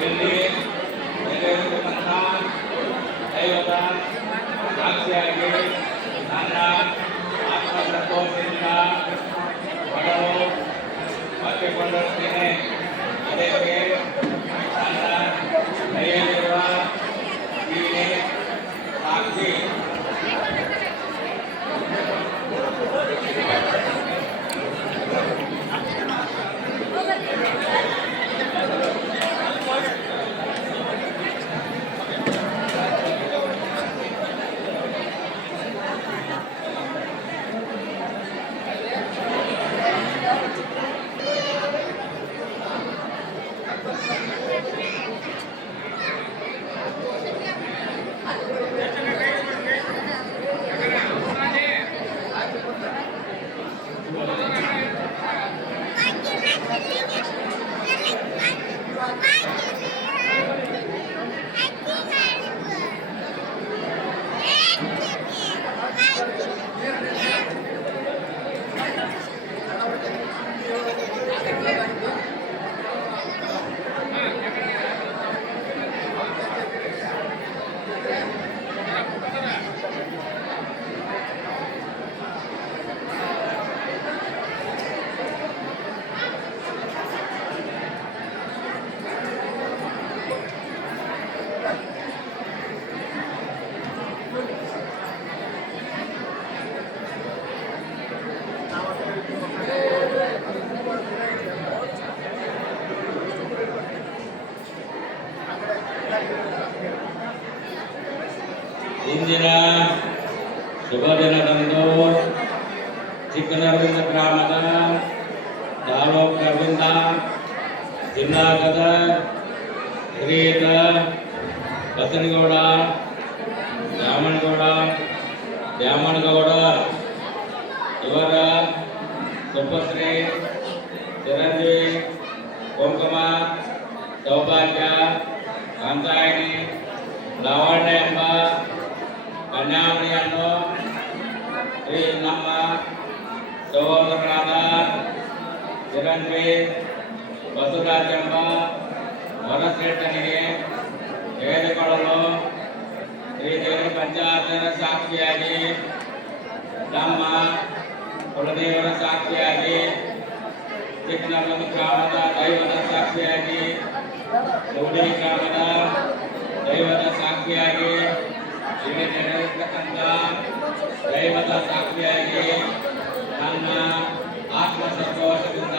in the जिन्ना चिमागद बसनगौड ब्रामणगौड धामणगौड शिवरा सभत्री चिरंजी कोंकम सौभाग्य कंदाणी लवणे अंबा कन्या सौहोदरनाथ चिरंजी ಬಸುದಾರ್ಜನ್ಮ ವನಶ್ರೇಷ್ಠನಿಗೆ ಹೇಳಿಕೊಳ್ಳಲು ಈ ದೇವರು ಪಂಚಾರ್ಜನ ಸಾಕ್ಷಿಯಾಗಿ ನಮ್ಮ ಕುಲದೇವರ ಸಾಕ್ಷಿಯಾಗಿ ಚಿಕ್ಕನಗಳ ಗ್ರಾಮದ ದೈವದ ಸಾಕ್ಷಿಯಾಗಿ ಗೌಡಿ ಗ್ರಾಮದ ದೈವದ ಸಾಕ್ಷಿಯಾಗಿ ಇಲ್ಲಿ ನಡೆದಿರ್ತಕ್ಕಂಥ ದೈವದ ಸಾಕ್ಷಿಯಾಗಿ ನನ್ನ ಆತ್ಮ ಸಂತೋಷದಿಂದ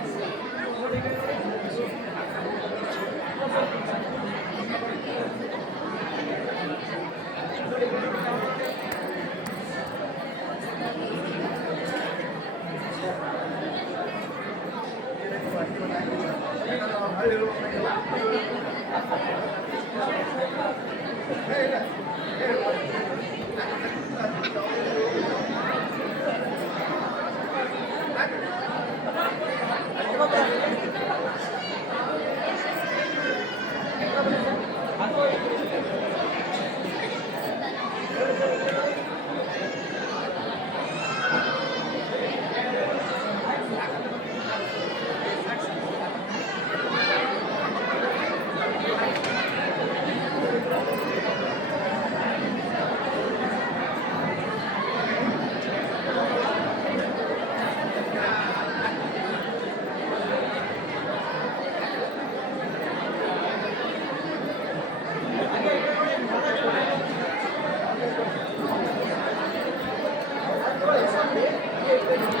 Thank you.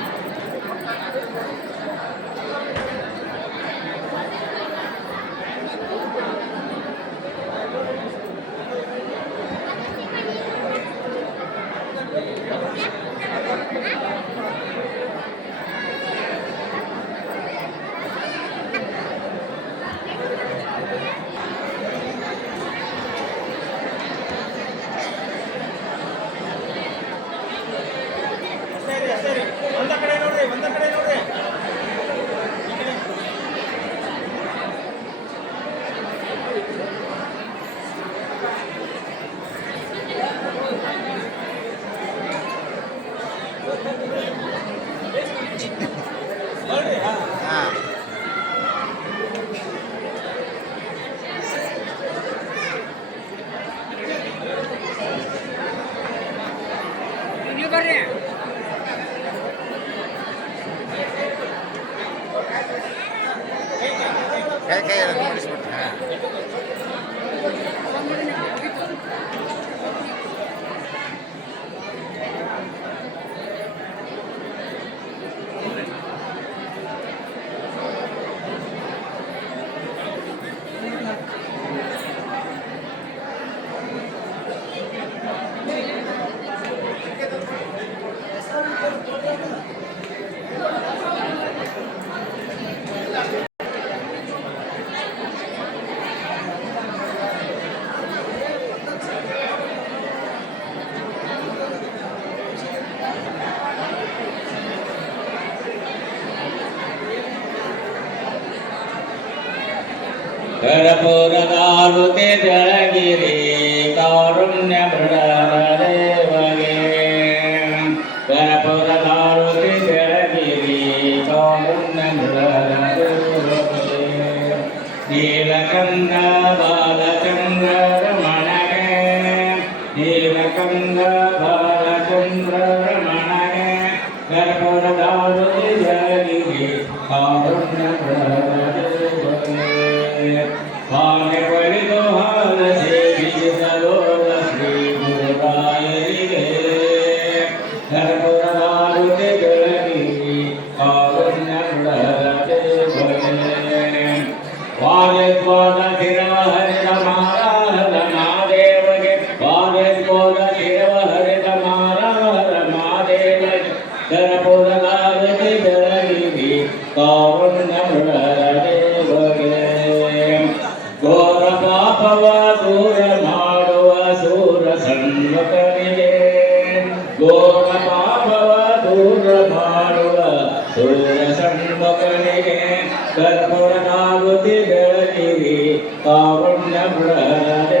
ಕರ್ಪುರ ನಾವು ತಿಳಿ ಕಾವಣ್ಯ ಬೃಹದೇ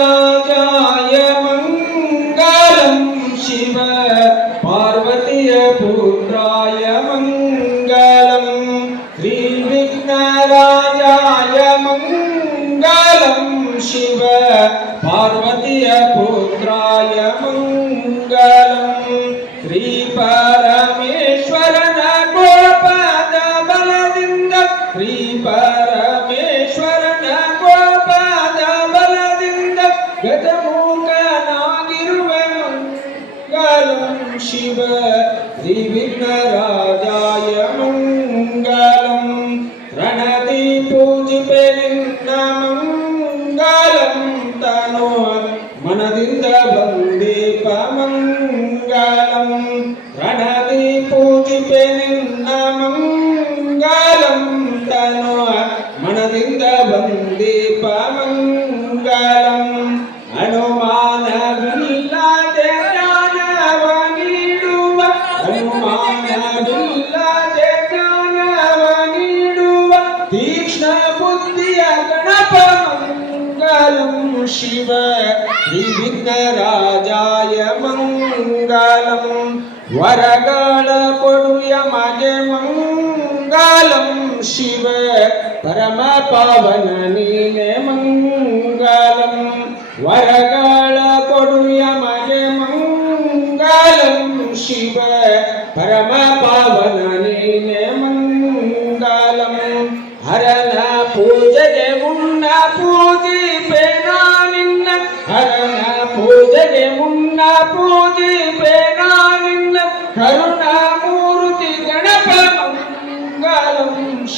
para mí. शिव विभिन्न राजाय मङ्गालम् वरगाळपु यमायमङ्गालं शिव परमपावननि ने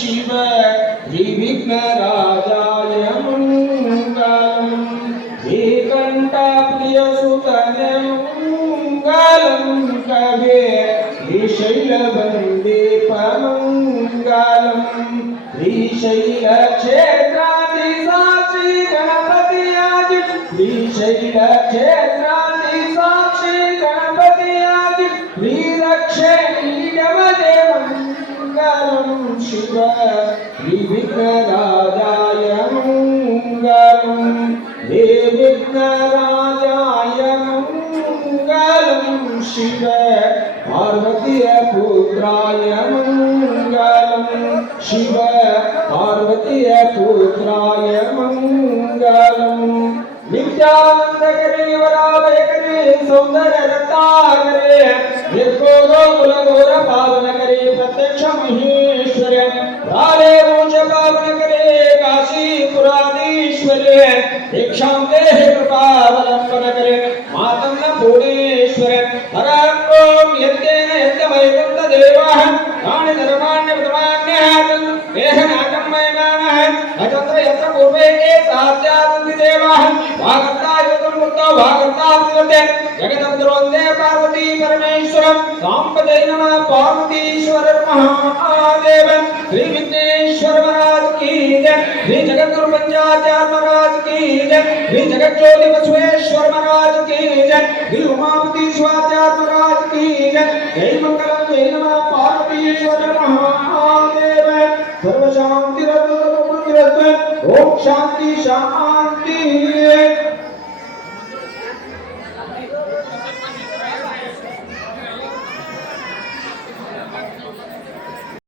शिव रिविघ्नरा शिव विघ्न राजाय मङ्गलम् हे विघ्न राजाय मङ्गलम् शिव पार्वतीय पुत्राय मङ्गलम् शिव पार्वतीय पुत्राय मङ्गलम् नित्यानन्दगिरिवराले सुंदर रत्नाग्रे जिसको दो बुलंदोर पावन करे प्रत्यक्ष महेश्वर राले मुझे पावन करे काशी पुरानी श्वरे एक शांते हिरपावन करे मातम न हरा श्री जगत ज्योति बसवेश्वर महाराज की जय श्री उमापति स्वात्यात महाराज की जय जय मंगलम जय नमः पार्वतीश्वर महादेव सर्व शांति रत्न ओम शांति शांति